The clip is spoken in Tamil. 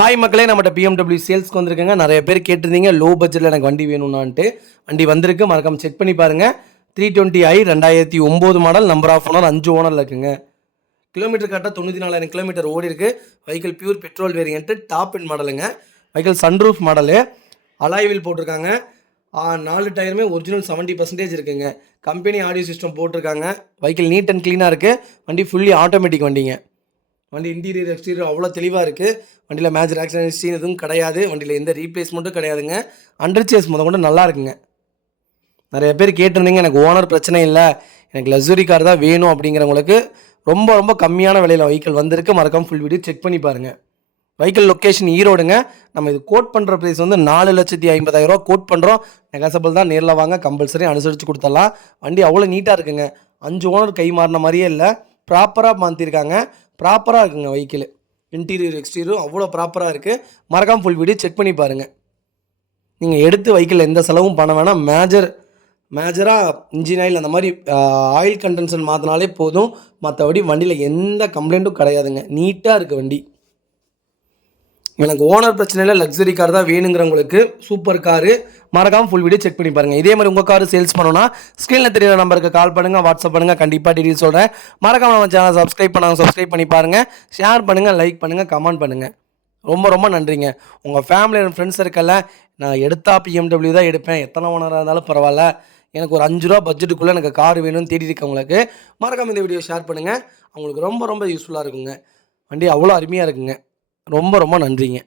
ஹாய் மக்களே, நம்மகிட்ட BMW சேல்ஸ்க்கு வந்திருக்கேங்க. நிறைய பேர் கேட்டிருந்தீங்க லோ பட்ஜெட்டில் எனக்கு வண்டி வேணும்னான்ட்டு. வண்டி வந்திருக்கு, மறக்காம செக் பண்ணி பாருங்கள். 320i 2009 model, number of owner 5 ஓனரில் இருக்குங்க. கிலோமீட்டர் கரெக்டாக 94,000 கிலோமீட்டர் ஓடி இருக்குது. Vehicle pure petrol variant, top end மாடலுங்க. Vehicle sunroof model, alloy wheel போட்டிருக்காங்க. 4 டயருமே ஒரிஜினல் 70% இருக்குங்க. கம்பெனி ஆடியோ சிஸ்டம் போட்டிருக்காங்க. வெஹிக்கிள் நீட் அண்ட் க்ளீனாக இருக்குது. வண்டி ஃபுல்லி ஆட்டோமேட்டிக் வண்டிங்க. வண்டி இன்டீரியர் எக்ஸ்டீரியர் அவ்வளோ தெளிவாக இருக்குது. வண்டியில் மேஜர் ஆக்சிடென்ட் ஹிஸ்ட்ரி எதுவும் கிடையாது. வண்டியில் எந்த ரீப்ளேஸ்மெண்ட்டும் கிடையாதுங்க. அண்டர் சேஸ் கூட நல்லா இருக்குங்க. நிறைய பேர் கேட்டிருந்தீங்க எனக்கு ஓனர் பிரச்சனை இல்லை, எனக்கு லக்ஸுரி கார் தான் வேணும் அப்படிங்கிறவங்களுக்கு ரொம்ப ரொம்ப கம்மியான விலையில் வெஹிக்கிள் வந்திருக்கு. மறக்காம ஃபுல் வீடியோ செக் பண்ணி பாருங்கள். வெஹிக்கிள் லொக்கேஷன் ஈரோடுங்க. நம்ம இது கோட் பண்ணுற ப்ரைஸ் வந்து 4,50,000 கோட் பண்ணுறோம். நெகசபிள் தான், நேரில் வாங்க, கம்பல்சரி அனுசரித்து கொடுத்துடலாம். வண்டி அவ்வளோ நீட்டாக இருக்குங்க. 5 ஓனர் கை மாறின மாதிரியே இல்லை, ப்ராப்பராக மாற்றிருக்காங்க. ப்ராப்பராக இருக்குங்க. வெஹிக்கிள் இன்டீரியர் எக்ஸ்டீரியரும் அவ்வளோ ப்ராப்பராக இருக்குது. மறக்காமல் ஃபுல் வீடியோ செக் பண்ணி பாருங்கள். நீங்கள் எடுத்து வெஹிக்கிளில் எந்த செலவும் பண்ண வேணாம். மேஜராக இன்ஜின் ஆயில் அந்த மாதிரி ஆயில் கண்டென்சர் மாற்றினாலே போதும். மற்றபடி வண்டியில் எந்த கம்ப்ளைண்ட்டும் கிடையாதுங்க. நீட்டாக இருக்குது வண்டி. எனக்கு ஓனர் பிரச்சனையில் லக்ஸரி கார் தான் வேணுங்கிறவங்களுக்கு சூப்பர் காரு. மறக்காமல் ஃபுல் வீடியோ செக் பண்ணி பாருங்கள். இதே மாதிரி உங்கள் கார் சேல்ஸ் பண்ணணும்னா ஸ்க்ரீனில் தெரியுற நம்பருக்கு கால் பண்ணுங்கள், வாட்ஸ்அப் பண்ணுங்கள். கண்டிப்பாக டீட்டெயில் சொல்கிறேன். மறக்காமல் நம்ம சேனல் சப்ஸ்கிரைப் பண்ணி பாருங்கள். ஷேர் பண்ணுங்கள், லைக் பண்ணுங்கள், கமெண்ட் பண்ணுங்கள். ரொம்ப ரொம்ப நன்றிங்க. உங்கள் ஃபேமிலி அண்ட் ஃப்ரெண்ட்ஸ் இருக்கல, நான் எடுத்தால் BMW தான் எடுப்பேன், எத்தனை ஓனராக இருந்தாலும் பரவாயில்ல, எனக்கு ஒரு 5 ரூபா பட்ஜெட்டுக்குள்ளே எனக்கு கார் வேணும்னு தேடி இருக்கவங்களுக்கு மறக்காமல் இந்த வீடியோ ஷேர் பண்ணுங்கள். அவங்களுக்கு ரொம்ப ரொம்ப யூஸ்ஃபுல்லாக இருக்குங்க. வண்டி அவ்வளோ அருமையாக இருக்குங்க. ரொம்ப ரொம்ப நன்றிங்க.